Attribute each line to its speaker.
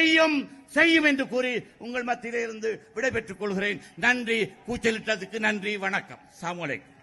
Speaker 1: செய்யும் செய்யும் என்று கூறி உங்கள் மத்தியிலிருந்து விடைபெற்றுக் கொள்கிறேன். நன்றி. கூச்சலிட்டதுக்கு நன்றி. வணக்கம். சாமுலைக்கும்